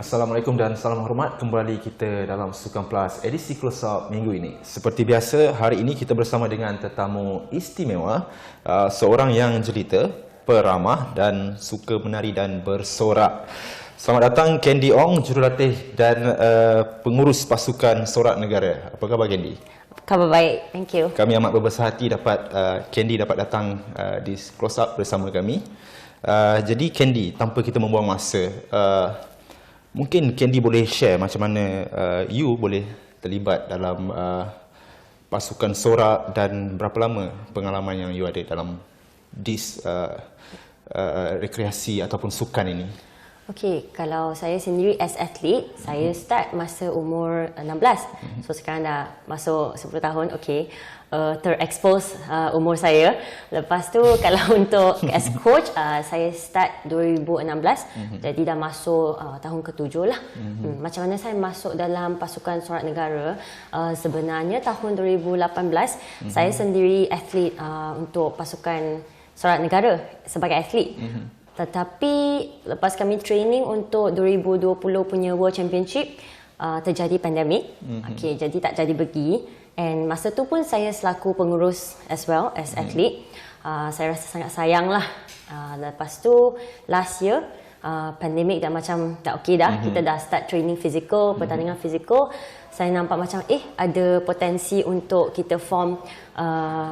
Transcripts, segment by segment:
Assalamualaikum dan salam hormat. Kembali kita dalam Sukan Plus edisi Close Up minggu ini. Seperti biasa, hari ini kita bersama dengan tetamu istimewa, seorang yang jelita, peramah dan suka menari dan bersorak. Selamat datang Candy Ong, jurulatih dan pengurus pasukan sorak negara. Apa khabar Candy? Khabar baik, thank you. Kami amat berbesar hati dapat Candy dapat datang di Close Up bersama kami. Jadi Candy, tanpa kita membuang masa, mungkin Candy boleh share macam mana you boleh terlibat dalam pasukan sorak dan berapa lama pengalaman yang you ada dalam rekreasi ataupun sukan ini? Okey, kalau saya sendiri as atlet, saya start masa umur 16. So sekarang dah masuk 10 tahun, okey. Terexpose umur saya. Lepas tu kalau untuk as coach, saya start 2016. Jadi dah masuk tahun ke-7 lah. Macam mana saya masuk dalam pasukan sorak negara? Sebenarnya tahun 2018 saya sendiri atlet untuk pasukan sorak negara sebagai atlet. Tetapi lepas kami training untuk 2020 punya World Championship, terjadi pandemik. Okay, jadi tak jadi pergi. And masa tu pun saya selaku pengurus as well as atlet. Saya rasa sangat sayang lah. Lepas tu last year, pandemik dah macam tak okey dah. Kita dah start training physical, pertandingan physical. Saya nampak macam ada potensi untuk kita form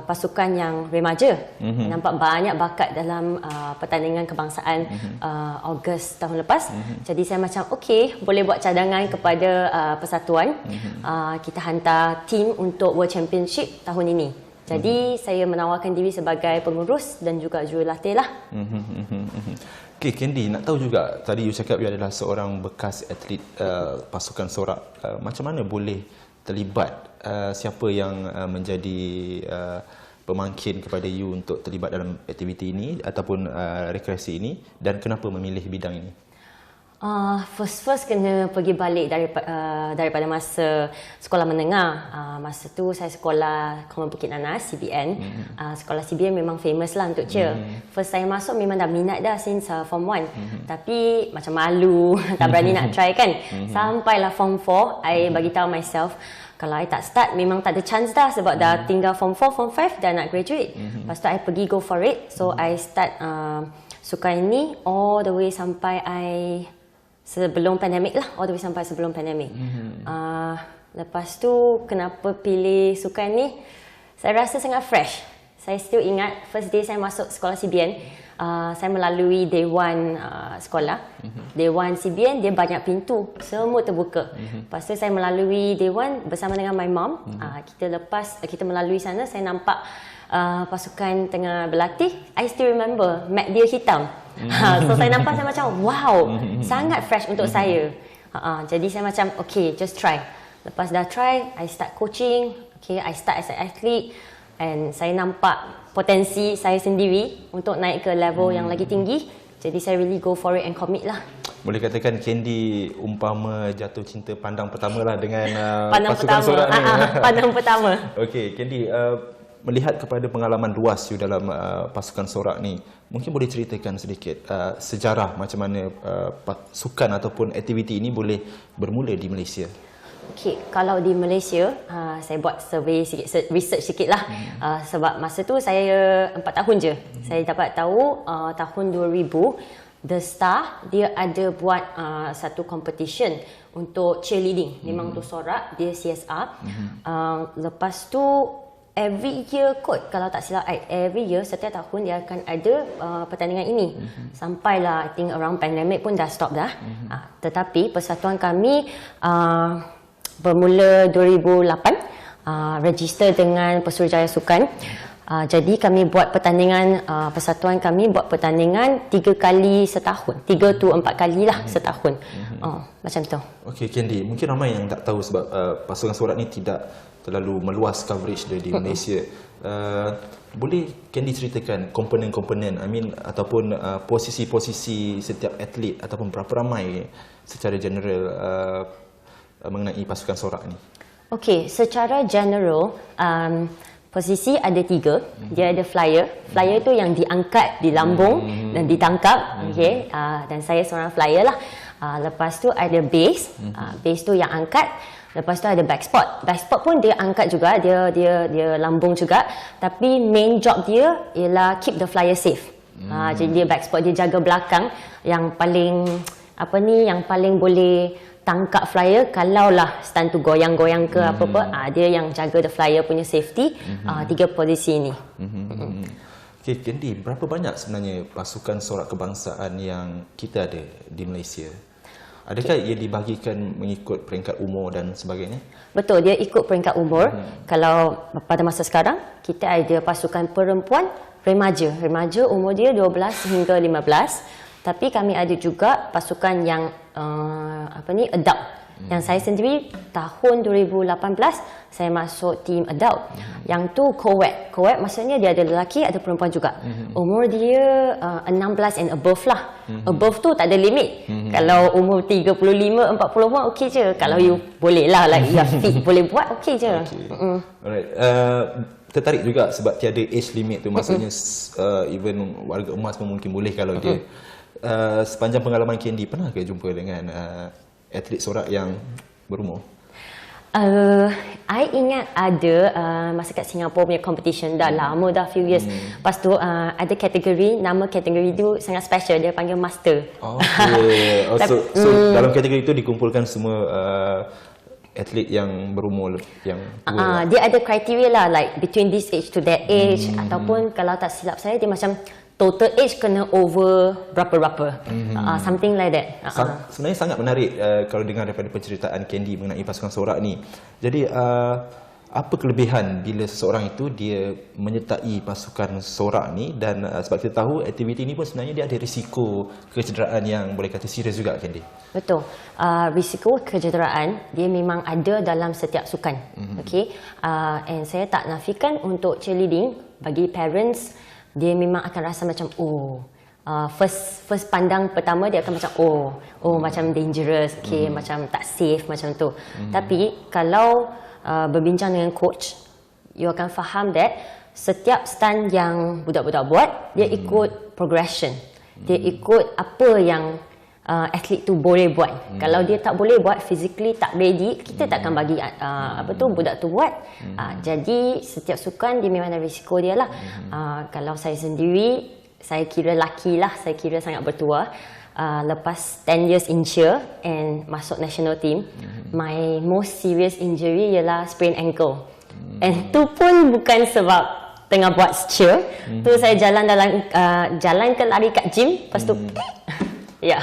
pasukan yang remaja. Nampak banyak bakat dalam pertandingan kebangsaan Ogos tahun lepas. Jadi saya macam okey, boleh buat cadangan kepada persatuan. Kita hantar tim untuk World Championship tahun ini. Jadi saya menawarkan diri sebagai pengurus dan juga jurulatih lah. Okay, Candy, nak tahu juga, tadi you cakap you adalah seorang bekas atlet pasukan sorak. Macam mana boleh terlibat? Siapa yang menjadi pemangkin kepada you untuk terlibat dalam aktiviti ini ataupun rekreasi ini, dan kenapa memilih bidang ini? First kena pergi balik daripada masa sekolah menengah. Masa tu saya sekolah Komun Bukit Nanas, CBN. Sekolah CBN memang famous lah untuk cheer. First saya masuk memang dah minat dah since Form 1. Tapi macam malu, tak berani nak try kan. Sampailah Form 4, I bagi tahu myself, kalau I tak start memang tak ada chance dah sebab dah tinggal Form 4, Form 5 dah nak graduate. Lepas tu I pergi go for it. So I start sukan ini all the way sampai sebelum pandemik lah, all the way sampai sebelum pandemik. Lepas tu, kenapa pilih sukan ni? Saya rasa sangat fresh. Saya still ingat, first day saya masuk sekolah CBN, saya melalui day 1 sekolah. Day 1 CBN, dia banyak pintu, semua terbuka. Lepas tu saya melalui day 1 bersama dengan my mom. Kita melalui sana, saya nampak pasukan tengah berlatih. I still remember, mat dia hitam. So saya nampak, saya macam wow, sangat fresh untuk saya. Jadi saya macam okay, just try. Lepas dah try, I start coaching. Okay, I start as an athlete. And saya nampak potensi saya sendiri untuk naik ke level yang lagi tinggi. Jadi saya really go for it and commit lah. Boleh katakan Candy umpama jatuh cinta pandang pertama lah dengan pasukan pertama. sorak ni. Pandang pertama. Okay, Candy, melihat kepada pengalaman luas you dalam pasukan sorak ni, mungkin boleh ceritakan sedikit sejarah macam mana sukan ataupun aktiviti ini boleh bermula di Malaysia. Okey, kalau di Malaysia, saya buat survey sikit, research sikit lah. Sebab masa tu saya 4 tahun je. Saya dapat tahu tahun 2000, The Star dia ada buat satu competition untuk cheerleading. Memang untuk sorak, dia CSR. Lepas tu every year kot, kalau tak silap every year, setiap tahun dia akan ada pertandingan ini. Sampailah I think around pandemic pun dah stop dah. Tetapi persatuan kami bermula 2008, register dengan Pesuruhjaya Sukan. Jadi kami buat pertandingan, persatuan kami buat pertandingan 3 kali setahun, 3 to 4 kali lah setahun. Macam tu. Okey Candy, mungkin ramai yang tak tahu sebab pasukan sorak ni tidak terlalu meluas coverage dia di Malaysia. Boleh Candy ceritakan komponen-komponen, ataupun posisi-posisi setiap atlet ataupun berapa ramai secara general mengenai pasukan sorak ni? Okey, secara general, Posisi ada 3. Dia ada flyer. Flyer tu yang diangkat di lambung dan ditangkap. Okay. Dan saya seorang flyer lah. Lepas tu ada base. Base tu yang angkat. Lepas tu ada backspot. Backspot pun dia angkat juga. Dia lambung juga. Tapi main job dia ialah keep the flyer safe. Jadi dia backspot, dia jaga belakang yang paling yang paling boleh tangkap flyer kalaulah stand tu goyang-goyang ke apa-apa, dia yang jaga the flyer punya safety. 3 posisi ni. Okay, Candy, berapa banyak sebenarnya pasukan sorak kebangsaan yang kita ada di Malaysia? Adakah ia dibahagikan mengikut peringkat umur dan sebagainya? Betul, dia ikut peringkat umur. Kalau pada masa sekarang, kita ada pasukan perempuan remaja. Remaja umur dia 12 hingga 15. Tapi kami ada juga pasukan yang adult. Yang saya sendiri tahun 2018 saya masuk tim adult. Yang tu co-ed. Co-ed maksudnya dia ada lelaki ada perempuan juga. Umur dia 16 and above lah. Above tu tak ada limit. Kalau umur 35, 40 pun okey je. Kalau you boleh lah, like you are fit boleh buat, okey je. Alright. Tertarik juga sebab tiada age limit tu. Maksudnya even warga emas pun mungkin boleh kalau dia. Sepanjang pengalaman Candy, pernah ke jumpa dengan atlet sorak yang berumur? I ingat ada masa kat Singapore punya competition, dah lama dah, few years. Lepas tu ada kategori, nama kategori tu sangat special, dia panggil master. Okay. So dalam kategori itu dikumpulkan semua atlet yang berumur yang tua. Dia ada kriteria lah, like between this age to that age, ataupun kalau tak silap saya dia macam total age kena over berapa-berapa. Something like that. Sebenarnya sangat menarik kalau dengar daripada penceritaan Candy mengenai pasukan sorak ni. Jadi apa kelebihan bila seseorang itu dia menyertai pasukan sorak ni, dan sebab kita tahu aktiviti ni pun sebenarnya dia ada risiko kecederaan yang boleh kata serius juga, Candy. Betul. Risiko kecederaan dia memang ada dalam setiap sukan. Okay. And saya tak nafikan untuk cheerleading, bagi parents dia memang akan rasa macam first pandang pertama dia akan macam macam dangerous, okay, macam tak safe macam tu. Tapi kalau berbincang dengan coach, you akan faham that setiap stand yang budak-budak buat, dia ikut progression. Dia ikut apa yang atlet tu boleh buat. Kalau dia tak boleh buat, physically tak ready, kita takkan bagi budak tu buat. Jadi setiap sukan dia memang ada risiko dia lah. Kalau saya sendiri, saya kira laki lah, saya kira sangat bertuah. Lepas 10 years in cheer and masuk national team, my most serious injury ialah sprain ankle. And tu pun bukan sebab tengah buat cheer. Tu saya jalan ke lari kat gym, lepas tu ya.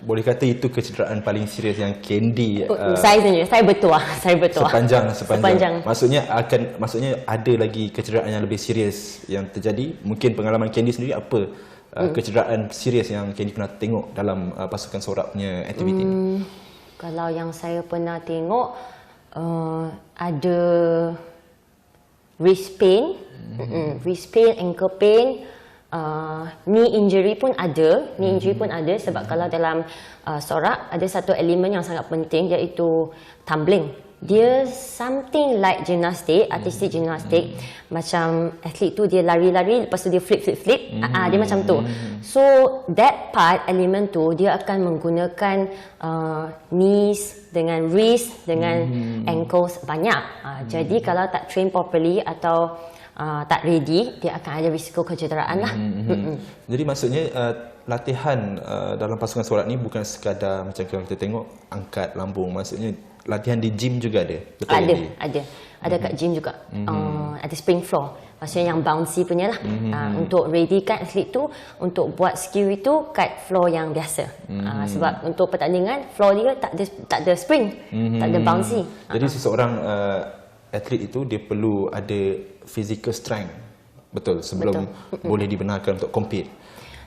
Boleh kata itu kecederaan paling serius yang Candy saya sendiri, saya bertuah. Sepanjang. Maksudnya ada lagi kecederaan yang lebih serius yang terjadi. Mungkin pengalaman Candy sendiri apa kecederaan serius yang Candy pernah tengok dalam pasukan sorak punya aktiviti ni? Kalau yang saya pernah tengok ada wrist pain, ankle pain. Knee injury pun ada. Sebab kalau dalam sorak ada satu elemen yang sangat penting, iaitu tumbling. Dia something like gymnastik, artistic gymnastik. Macam atlet tu dia lari-lari, lepas tu dia flip. Dia macam tu. So that part, elemen tu dia akan menggunakan knees dengan wrist dengan ankles banyak. Jadi kalau tak train properly atau tak ready, dia akan ada risiko kecederaan lah. Jadi maksudnya latihan dalam pasukan sorak ni bukan sekadar macam kita tengok angkat lambung, maksudnya latihan di gym juga ada? Betul? Ada kat gym juga. Ada spring floor, maksudnya yang bouncy punya lah. Untuk readykan atlet tu untuk buat skill itu kat floor yang biasa. Sebab untuk pertandingan, floor dia tak ada spring, tak ada bouncy. Jadi seseorang atlet itu dia perlu ada physical strength, betul, sebelum boleh dibenarkan untuk compete.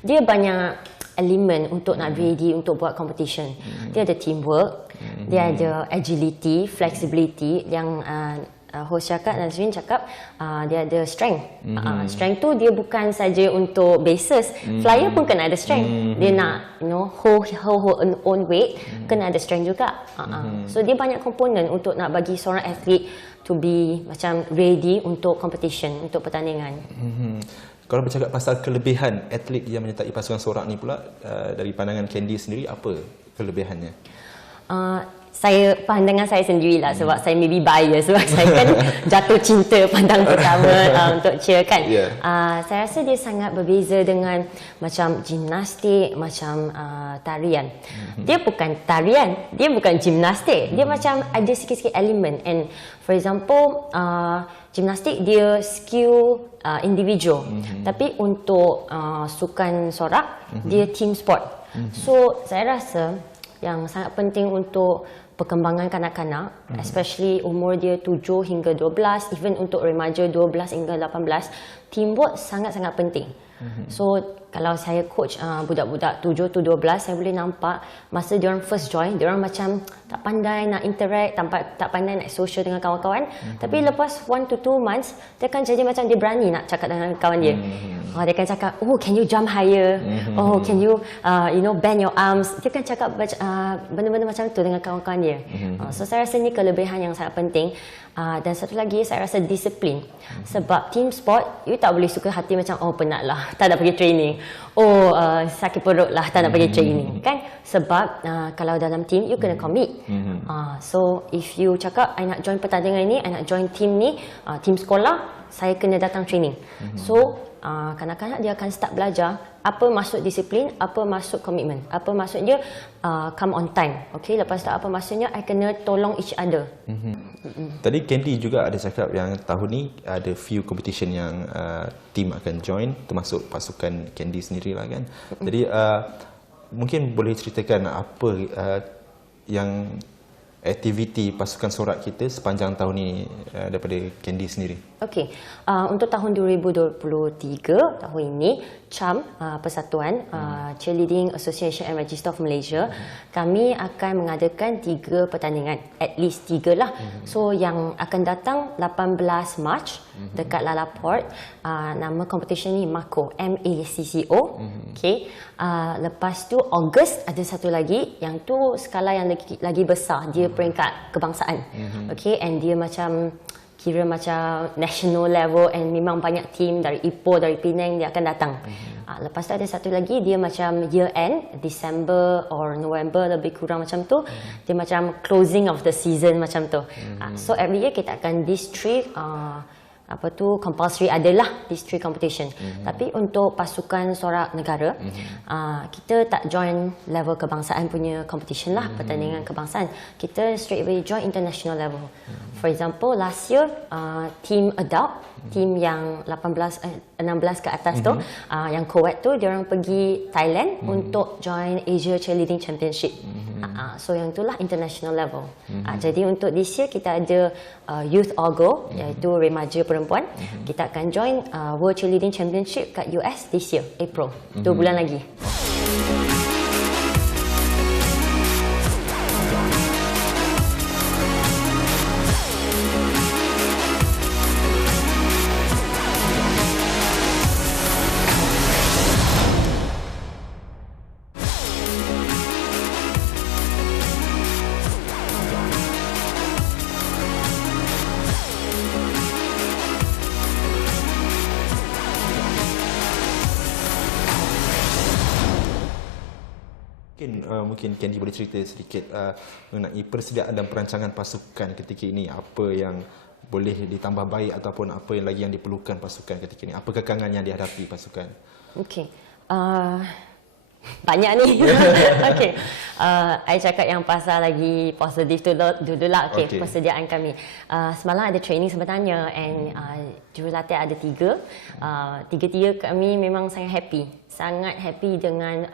Dia banyak elemen untuk nak ready untuk buat competition. Dia ada teamwork, dia ada agility, flexibility yang host cakap, Nazrin cakap dia ada strength. Strength tu dia bukan saja untuk bases, flyer pun kena ada strength. Dia nak hold own weight, kena ada strength juga. So dia banyak komponen untuk nak bagi seorang atlet to be macam ready untuk competition, untuk pertandingan. Kalau bercakap pasal kelebihan atlet yang menyertai pasukan sorak ni pula, dari pandangan Candy sendiri, apa kelebihannya? Pandangan saya sendirilah, sebab saya maybe bias sebab saya kan jatuh cinta pandang pertama untuk cheer kan. Saya rasa dia sangat berbeza dengan macam gimnastik, macam tarian. Dia bukan tarian, dia bukan gimnastik, dia macam ada sikit-sikit elemen. And for example, gimnastik dia skill individual, tapi untuk sukan sorak dia team sport. So saya rasa yang sangat penting untuk perkembangan kanak-kanak, especially umur dia 7 hingga 12, even untuk remaja 12 hingga 18, teamwork sangat-sangat penting. So kalau saya coach budak-budak 7 to 12, saya boleh nampak masa diorang first join, diorang macam tak pandai nak interact, tak pandai nak social dengan kawan-kawan. Tapi lepas 1 to 2 months, dia akan jadi macam dia berani nak cakap dengan kawan dia. Dia akan cakap, oh can you jump higher? Oh can you bend your arms? Dia akan cakap benda-benda macam tu dengan kawan-kawan dia. So saya rasa ni kelebihan yang sangat penting. Dan satu lagi saya rasa disiplin. Sebab team sport, you tak boleh suka hati macam penat lah, tak nak pergi training. Sakit perut lah, tak nak pergi training kan. Sebab kalau dalam team you kena commit. So if you cakap I nak join pertandingan ni, I nak join team ni, team sekolah, saya kena datang training. So kanak-kanak dia akan start belajar apa maksud disiplin, apa maksud komitmen, apa maksudnya come on time. Okay, lepas tu apa maksudnya I kena tolong each other. Tadi Candy juga ada cakap yang tahun ni ada few competition yang team akan join, termasuk pasukan Candy sendirilah kan. Jadi mungkin boleh ceritakan apa yang aktiviti pasukan sorak kita sepanjang tahun ini daripada Candy sendiri. Okey, untuk tahun 2023, tahun ini, CHAM, Persatuan Cheerleading Association and Register of Malaysia, kami akan mengadakan 3 pertandingan, at least 3 lah. So yang akan datang 18 Mac dekat Lalaport, nama competition ni MACCO, MACCO. Okey, lepas tu Ogos ada satu lagi, yang tu skala yang lagi besar, dia peringkat kebangsaan. Okey, and dia macam kira macam national level, and memang banyak team dari Ipoh, dari Penang dia akan datang. Lepas tu ada satu lagi, dia macam year end, December or November lebih kurang macam tu. Dia macam closing of the season macam tu. So every year kita akan district compulsory adalah district competition. Tapi untuk pasukan sorak negara, kita tak join level kebangsaan punya competition lah, pertandingan kebangsaan. Kita straight away join international level. For example, last year team adult, team yang 16 ke atas tu, yang co-ed tu, dia orang pergi Thailand untuk join Asia Cheerleading Championship. So yang itulah international level. Jadi untuk this year kita ada Youth All-Go, iaitu remaja perempuan. Kita akan join World Cheerleading Championship kat US this year, April. 2 bulan lagi. Mungkin Candy boleh cerita sedikit mengenai persediaan dan perancangan pasukan ketika ini, apa yang boleh ditambah baik ataupun apa yang lagi yang diperlukan pasukan ketika ini, apa kekangan yang dihadapi pasukan. Okey, banyak ni. Okey, I cakap yang pasal lagi positif tu dulu lah. Okey, persediaan kami. Semalam ada training sebenarnya, and jurulatih ada 3. Tiga-tiga kami memang sangat happy dengan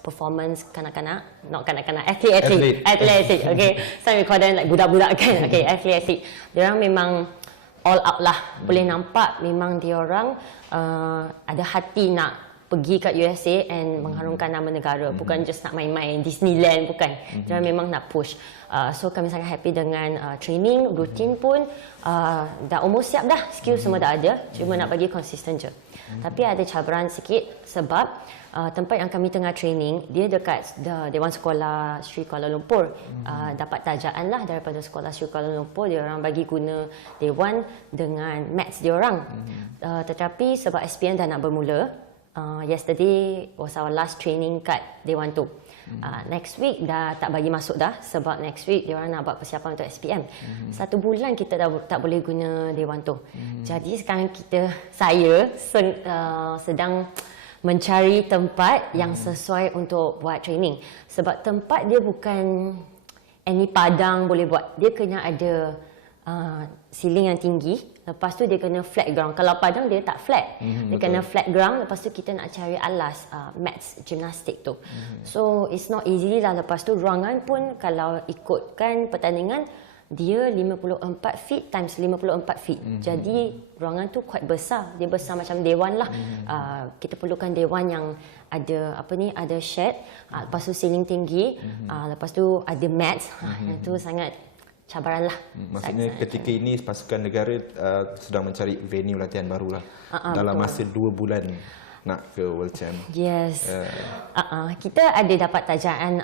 performance kanak-kanak, not kanak-kanak, atlet. Okay, so we call them like budak-budak kan. Okay, atlet. Diorang memang all out lah. Boleh nampak memang diorang ada hati nak pergi kat USA and mengharumkan nama negara, bukan just nak main-main Disneyland, bukan. Dia memang nak push. So kami sangat happy dengan training, rutin pun dah almost siap dah, skill semua dah ada, cuma nak bagi konsisten je. Tapi ada cabaran sikit sebab tempat yang kami tengah training dia dekat Dewan Sekolah Sri Kuala Lumpur. Dapat tajaan lah daripada Sekolah Sri Kuala Lumpur, dia orang bagi guna Dewan dengan maths dia orang. Tetapi sebab SPM dah nak bermula, yesterday was our last training kat Dewan tu. Next week dah tak bagi masuk dah sebab next week dia orang nak buat persiapan untuk SPM. 1 bulan kita dah tak boleh guna Dewan tu. Jadi sekarang saya sedang mencari tempat yang sesuai untuk buat training. Sebab tempat dia bukan any padang boleh buat. Dia kena ada ceiling yang tinggi. Lepas tu dia kena flat ground. Kalau padang dia tak flat. Dia kena flat ground. Lepas tu kita nak cari alas mats gimnastik tu. So it's not easy lah. Lepas tu ruangan pun kalau ikutkan pertandingan dia 54 feet times 54 feet. Jadi ruangan tu quite besar. Dia besar macam dewan lah. Kita perlukan dewan yang ada ada shed, lepas tu ceiling tinggi, lepas tu ada mats. Itu sangat cabaran lah. Maksudnya ketika ini pasukan negara sedang mencari venue latihan baru lah. Dalam masa 2 bulan nak ke World Champ. Yes. Kita ada dapat tajaan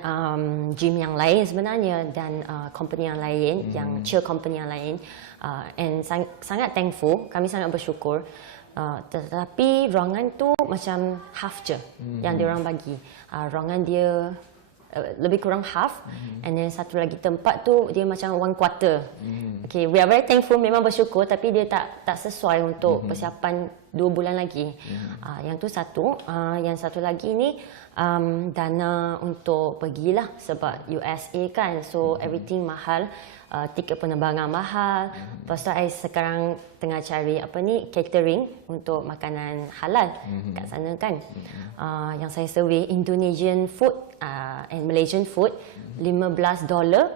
gym yang lain sebenarnya dan company yang lain, yang cheer company yang lain. And sangat thankful, kami sangat bersyukur. Tetapi ruangan tu macam half je yang diorang bagi. Ruangan dia lebih kurang half, and then satu lagi tempat tu dia macam 1/4. Okay, we are very thankful, memang bersyukur, tapi dia tak sesuai untuk persiapan 2 bulan lagi. Yang tu satu. Yang satu lagi ni dana untuk pergilah sebab USA kan, so everything mahal. Tiket penerbangan mahal. Lepas tu saya sekarang tengah cari catering untuk makanan halal kat sana kan. Yang saya survey Indonesian food and Malaysian food, $15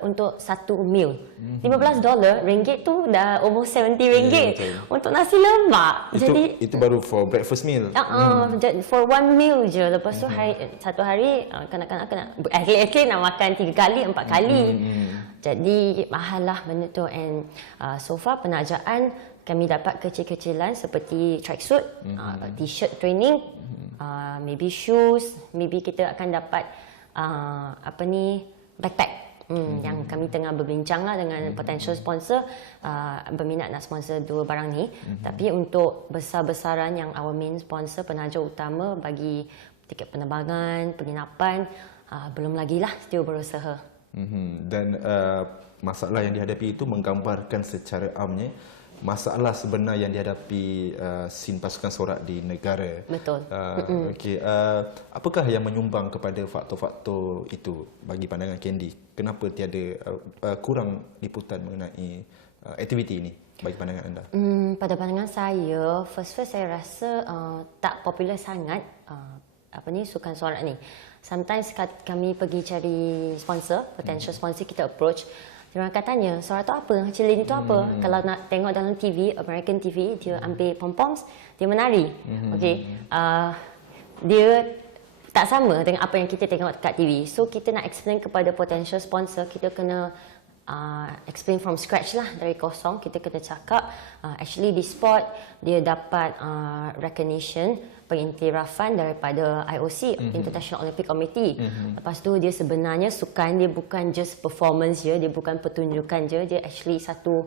untuk satu meal. $15 ringgit tu dah almost 70 ringgit untuk nasi lemak. Itu baru for breakfast meal. For one meal je. Lepas tu satu hari kanak-kanak kena atlet nak makan 3 kali 4 kali. Jadi mahal lah benda tu. And so far penajaan kami dapat kecil-kecilan seperti tracksuit, t-shirt training, maybe shoes, maybe kita akan dapat backpack. Yang kami tengah berbincang lah dengan potential sponsor, berminat nak sponsor 2 barang ni. Tapi untuk besar-besaran yang our main sponsor, penaja utama bagi tiket penerbangan, penginapan, belum lagi lah, still berusaha. Dan masalah yang dihadapi itu menggambarkan secara amnya masalah sebenar yang dihadapi sin pasukan sorak di negara. Betul. Okey, apakah yang menyumbang kepada faktor-faktor itu bagi pandangan Candy? Kenapa tiada kurang liputan mengenai aktiviti ini bagi pandangan anda? Pada pandangan saya, first saya rasa tak popular sangat sukan sorak ni. Sometimes kami pergi cari sponsor, potential sponsor, kita approach, dia orang akan tanya, sorak tu apa? Cilin itu apa? Kalau nak tengok dalam TV, American TV, dia ambil pom-poms, dia menari. Okay. Dia tak sama dengan apa yang kita tengok kat TV. So kita nak explain kepada potential sponsor, kita kena explain from scratch lah, dari kosong. Kita kena cakap actually di sport dia dapat recognition, pengiktirafan daripada IOC, International Olympic Committee. Lepas tu dia sebenarnya sukan dia bukan just performance je, dia bukan pertunjukan je, dia actually satu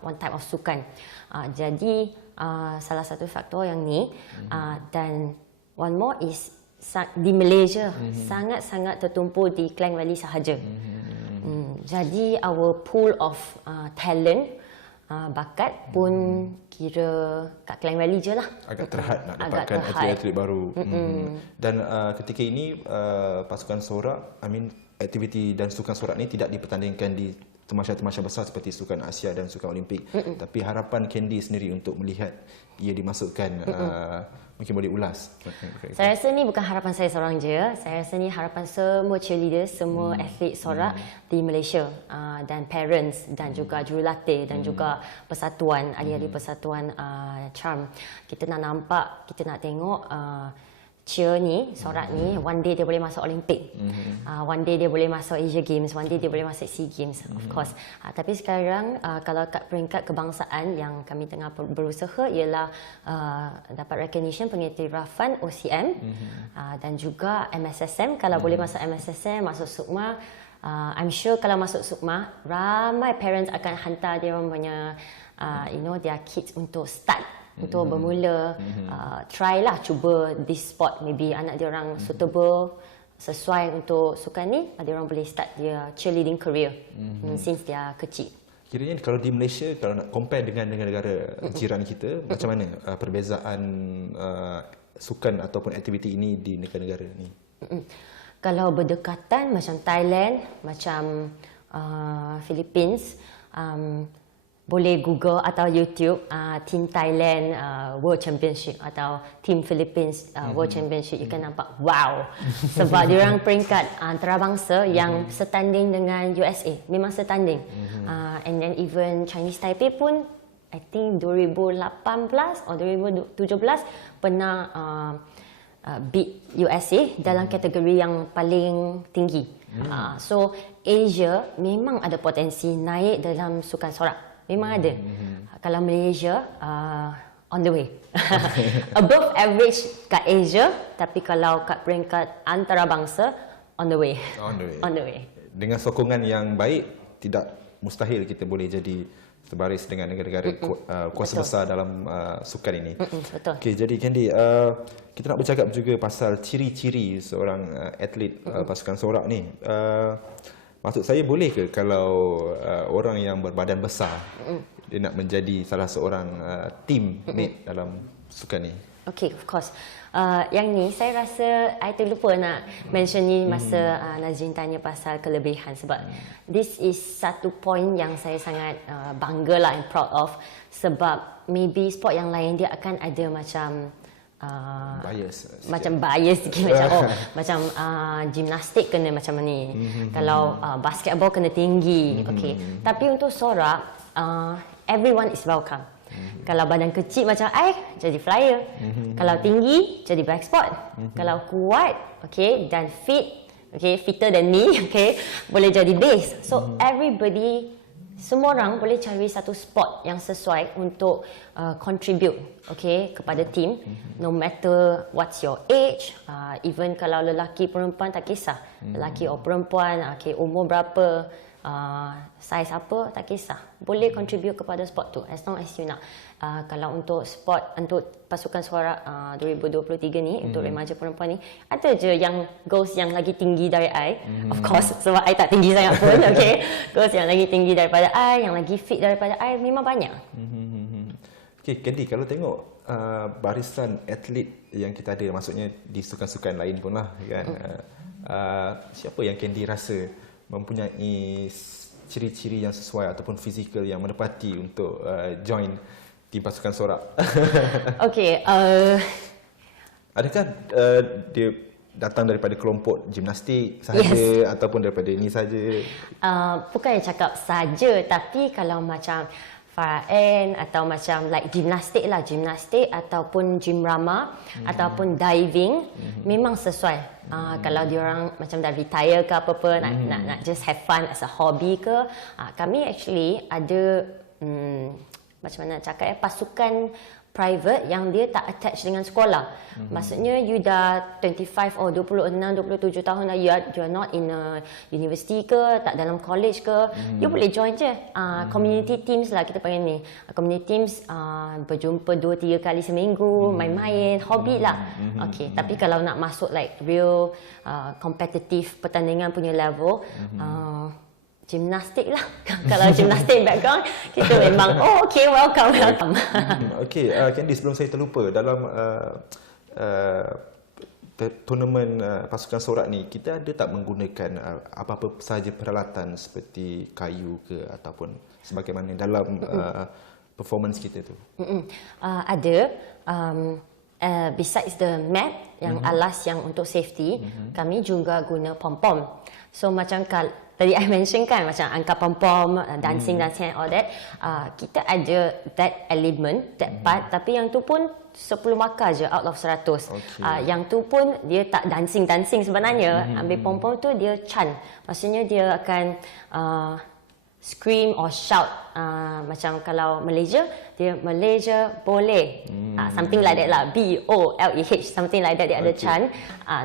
one type of sukan. Jadi salah satu faktor yang ni. Dan one more is di Malaysia sangat-sangat tertumpu di Klang Valley sahaja. Jadi our pool of talent, bakat pun kira kat Klang Valley je lah. Agak terhad nak dapatkan atlet-atlet baru. Dan ketika ini pasukan sorak, aktiviti dan sukan sorak ni tidak dipertandingkan di temasya-temasya besar seperti sukan Asia dan sukan Olimpik. Tapi harapan Candy sendiri untuk melihat ia dimasukkan, mungkin boleh ulas. Saya rasa ni bukan harapan saya seorang je. Saya rasa ni harapan semua cheerleaders, semua atlet sorak di Malaysia, dan parents dan juga jurulatih dan juga persatuan, ahli-ahli persatuan CHARM. Kita nak nampak, kita nak tengok cheer ni, sorak ni, one day dia boleh masuk Olimpik. One day dia boleh masuk Asia Games, one day dia boleh masuk SEA Games, of course. Tapi sekarang kalau kat peringkat kebangsaan yang kami tengah berusaha ialah dapat recognition pengiktirafan OCM dan juga MSSM. Kalau boleh masuk MSSM, masuk SUKMA, I'm sure kalau masuk SUKMA, ramai parents akan hantar dia orang punya their kids untuk start, untuk bermula, try lah, cuba this sport, maybe anak dia orang suitable, sesuai untuk sukan ni, dia orang boleh start dia cheerleading career since dia kecil. Kiranya kalau di Malaysia, kalau nak compare dengan negara-negara jiran kita, macam mana perbezaan sukan ataupun aktiviti ini di negara-negara ni? Kalau berdekatan macam Thailand, macam Philippines, boleh Google atau YouTube Team Thailand World Championship atau Team Philippines World Championship. You can nampak wow, sebab diorang peringkat antarabangsa yang setanding dengan USA, memang setanding. And then even Chinese Taipei pun I think 2018 atau 2017 pernah beat USA dalam kategori yang paling tinggi. So Asia memang ada potensi naik dalam sukan sorak. Memang ada. Kalau Malaysia, on the way. Above average kat Asia, tapi kalau kat peringkat antarabangsa, on the way. On the way. On the way. Dengan sokongan yang baik, tidak mustahil kita boleh jadi sebaris dengan negara-negara kuasa besar dalam sukan ini. Betul. Okey, jadi Candy, kita nak bercakap juga pasal ciri-ciri seorang atlet pasukan sorak ni. Maksud saya, boleh ke kalau orang yang berbadan besar dia nak menjadi salah seorang teammate dalam sukan ni? Okay, of course. Yang ni saya rasa I terlupa nak mention ni masa Nazrin tanya pasal kelebihan, sebab this is satu point yang saya sangat bangga lah and proud of, sebab maybe sport yang lain dia akan ada macam bias sikit macam gimnastik kena macam ni, kalau basketball kena tinggi, okay. Tapi untuk sorak everyone is welcome. Kalau badan kecil macam I, jadi flyer. Kalau tinggi, jadi back spot. Kalau kuat, okay, dan fit, okay, fitter than me, okay, boleh jadi base. So everybody, semua orang boleh cari satu spot yang sesuai untuk contribute, okay, kepada team. No matter what's your age, even kalau lelaki perempuan tak kisah, lelaki atau perempuan, okay, umur berapa, size apa, tak kisah, boleh contribute kepada sport tu as long as you nak. Kalau untuk sport, untuk pasukan sorak 2023 ni, untuk remaja perempuan ni, ada je yang girls yang lagi tinggi dari I, of course, sebab I tak tinggi sangat pun, okay. Girls yang lagi tinggi daripada I, yang lagi fit daripada I, memang banyak. Okay, Candy, kalau tengok barisan atlet yang kita ada, maksudnya di sukan-sukan lain pun lah kan, siapa yang Candy rasa mempunyai ciri-ciri yang sesuai ataupun fizikal yang menepati untuk join tim pasukan sorak? Okay, adakah dia datang daripada kelompok gimnastik sahaja, ataupun daripada ini saja? Bukan cakap saja, tapi kalau macam Farah atau macam like gimnastik lah, gimnastik ataupun gym rama ataupun diving, memang sesuai. Kalau diorang macam dah retire ke apa-apa, nak just have fun as a hobby ke, kami actually ada macam mana nak cakap pasukan private yang dia tak attach dengan sekolah. Maksudnya you dah 25 or 26, 27 tahun dah, you are not in a university ke, tak dalam college ke, you boleh join je. Community teams lah kita panggil ni. Community teams berjumpa 2-3 kali seminggu, main-main, hobi lah. Okay, tapi kalau nak masuk like real competitive pertandingan punya level, gimnastik lah. Kalau gimnastik background, kita memang okay, welcome. Okay, Candy, sebelum saya terlupa, dalam turnamen pasukan sorak ni, kita ada tak menggunakan apa-apa sahaja peralatan seperti kayu ke ataupun sebagaimana dalam performance kita tu? Ada. Besides the mat, yang alas yang untuk safety, kami juga guna pom-pom. So macam tadi I mention kan macam angkat pom-pom, dancing and all that. Kita ada that element, that part, tapi yang tu pun 10 markah je out of 100. Yang tu pun dia tak dancing sebenarnya. Ambil pom-pom tu dia chant. Maksudnya dia akan scream or shout, macam kalau Malaysia, dia Malaysia boleh, something like that lah, BOLEH, something like that, dia ada chant.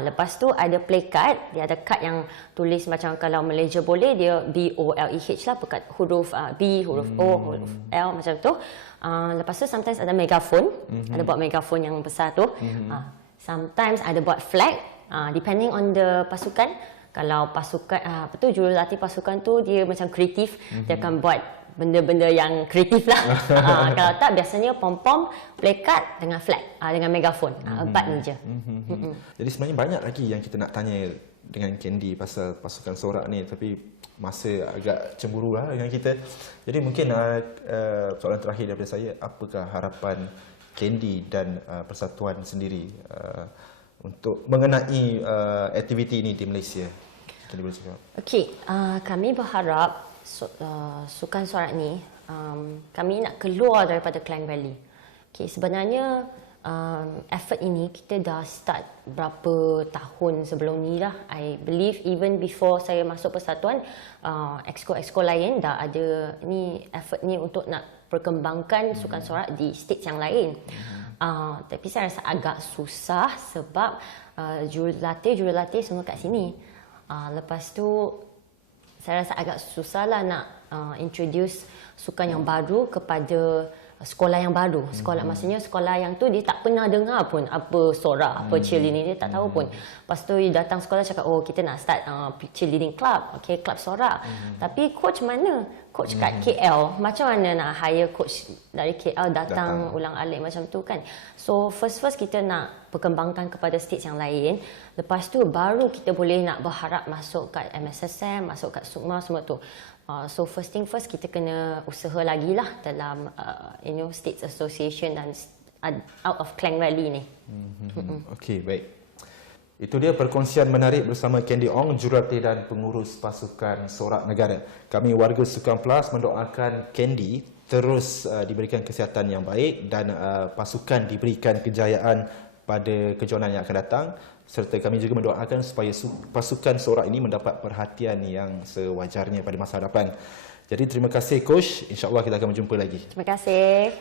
Lepas tu ada play card, dia ada card yang tulis macam kalau Malaysia boleh, dia BOLEH lah, pekat huruf B, huruf O, huruf L, macam tu. Lepas tu sometimes ada megaphone, ada buat megaphone yang besar tu. Sometimes ada buat flag, depending on the pasukan. Kalau pasukan, jurulatih pasukan tu dia macam kreatif, dia akan buat benda-benda yang kreatif lah. Kalau tak, biasanya pom-pom, play card dengan flag, dengan megafon. Empat ni je. Jadi sebenarnya banyak lagi yang kita nak tanya dengan Candy pasal pasukan sorak ni, tapi masa agak cemburu lah dengan kita. Jadi mungkin soalan terakhir daripada saya, apakah harapan Candy dan persatuan sendiri untuk mengenai aktiviti ini di Malaysia? Candy boleh cakap. Okey, kami berharap sukan sorak ni kami nak keluar daripada Klang Valley. Okey, sebenarnya effort ini kita dah start berapa tahun sebelum ni dah. I believe even before saya masuk persatuan, exco lain dah ada ni effort ni untuk nak perkembangkan sukan sorak di state yang lain. Tapi saya rasa agak susah sebab jurulatih semua kat sini. Lepas tu saya rasa agak susah lah nak introduce sukan yang baru kepada sekolah yang baru. Sekolah maksudnya sekolah yang tu dia tak pernah dengar pun apa sorak, apa cheerleading, dia tak tahu pun. Lepas tu dia datang sekolah cakap, oh kita nak start cheerleading club, okay, club sorak. Tapi coach mana? Coach kat KL, macam mana nak hire coach dari KL datang ulang alik macam tu kan. So first kita nak perkembangkan kepada stage yang lain. Lepas tu baru kita boleh nak berharap masuk kat MSSM, masuk kat SUKMA, semua tu. So first thing first, kita kena usaha lagi lah dalam States Association dan out of Klang Valley ni. Okey, baik. Itu dia perkongsian menarik bersama Candy Ong, jurulatih dan pengurus pasukan sorak negara. Kami warga Sukan Plus mendoakan Candy terus diberikan kesihatan yang baik dan pasukan diberikan kejayaan pada kejohanan yang akan datang. Serta kami juga mendoakan supaya pasukan sorak ini mendapat perhatian yang sewajarnya pada masa hadapan. Jadi terima kasih Coach, insya-Allah kita akan berjumpa lagi. Terima kasih.